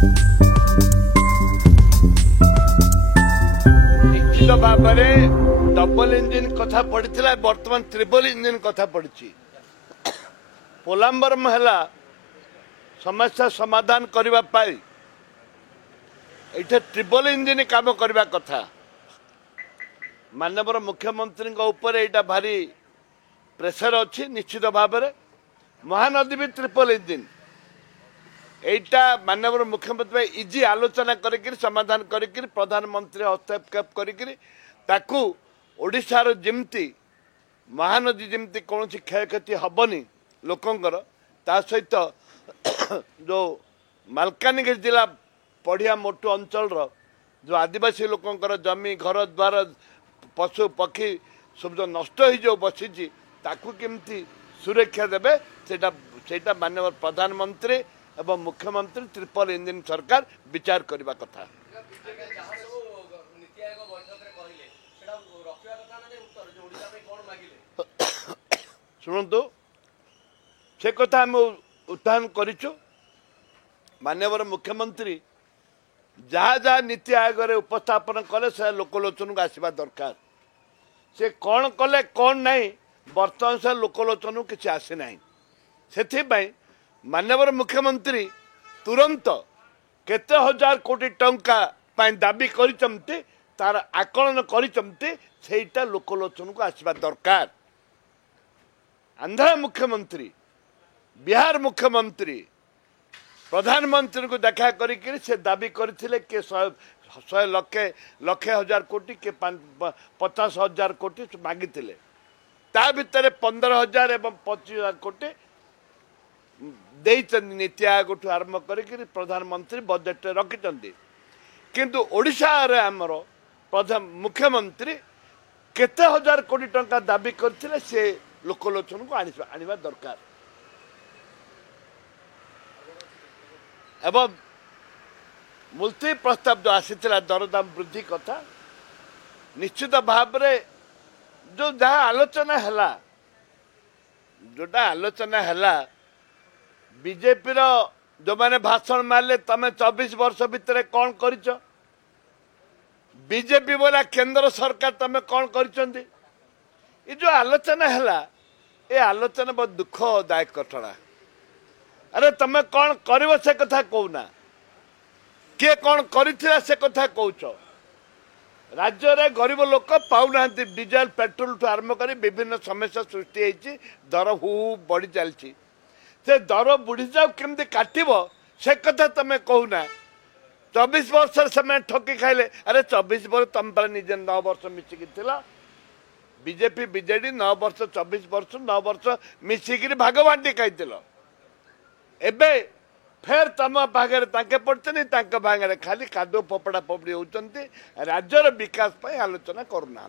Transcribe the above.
निश्चित भाव में डबल इंजिन कथा पड़ा बर्तमान ट्रिपल इंजिन कथा पड़ी पोलाम्बरम है समस्या समाधान करने ये ट्रिपल इंजिन काम करने कथा माननीय मुख्यमंत्री यहाँ भारी प्रेसर अच्छी निश्चित भाव में महानदी भी ट्रिपल इंजिन एटा माननीय मुख्यमंत्री इजी आलोचना कर समाधान कर प्रधानमंत्री हस्तक्षेप करके ओडिशार जमती महानदी जमती कौन क्षय क्षति हेनी लोकंर ता सहित जो मालकानगिरी जिला पढ़िया मोटू अंचल जो आदिवासी लोकंर जमी घर द्वार पशु पक्षी सब जो नष्ट हो बसी केमती सुरक्षा देवे सेटा माननीय प्रधानमंत्री एवं मुख्यमंत्री ट्रिपल इंजिन सरकार विचार करने कथा शुणु से कथा आम उत्थान करूँ माननीय मुख्यमंत्री जहाँ जहाँ नीति आयोग रे उपस्थापन कले से लोकलोचन को आसवा दरकार से कौन कले कौन नहीं बर्तमान से लोकलोचन को किसी आसी ना से माननीय मुख्यमंत्री तुरंत केते हजार कोटी टंका दाबी करचमते तार आकलन करचमते सेटा लोकलोचन को आसवा दरकार आंध्र मुख्यमंत्री बिहार मुख्यमंत्री प्रधानमंत्री को देखा करी से दाबी करथिले के 100 लक्षे हजार कोटी के 50,000 कोटी मागिथिले ता भितर 15,000 एवं 25,000 कोटी देइचन नीति आयोग आरंभ करी प्रधानमंत्री बजेट रखिचंदी किंतु ओडिशा रे हमर प्रधान मुख्यमंत्री केते हजार कोटी टंका दाबी करथिले से लोकलोचन को आनिबा दरकार एवं मुलतवी प्रस्ताव जो आसीथिला दरदाम वृद्धि कथा निश्चित भाव में जो जहाँ आलोचना है जोटा आलोचना है बीजेपी जो मैंने भाषण मारे तमें 24 वर्ष भितर कौन कर बीजेपी बोला केंद्र सरकार तमें कौन कर जो आलोचना है ये आलोचना बहुत दुखदायक घटना अरे तमें कौन कर से कथा कहना किए कौन कर से कथा कौच राज्य रे गरीब लोक पाऊना डीजेल पेट्रोल ठू आरंभ कर विभिन्न समस्या सृष्टि होती दर हु बढ़ी चलती से दर बुढ़ी जाऊ केमती काटब से कथा तमें कहना 24 वर्ष से ठकी खाइले अरे 24 वर्ष तुम पर निजे 9 वर्ष मिसिकी बीजेपी बीजेडी 9 वर्ष 24 वर्ष 9 वर्ष मिसिकी भाग बांटी खाई एबे फेर तम भागे ताके पड़ते भागे खाली कादो फोपड़ा फोपड़ी होती राज्यर विकास आलोचना करूना।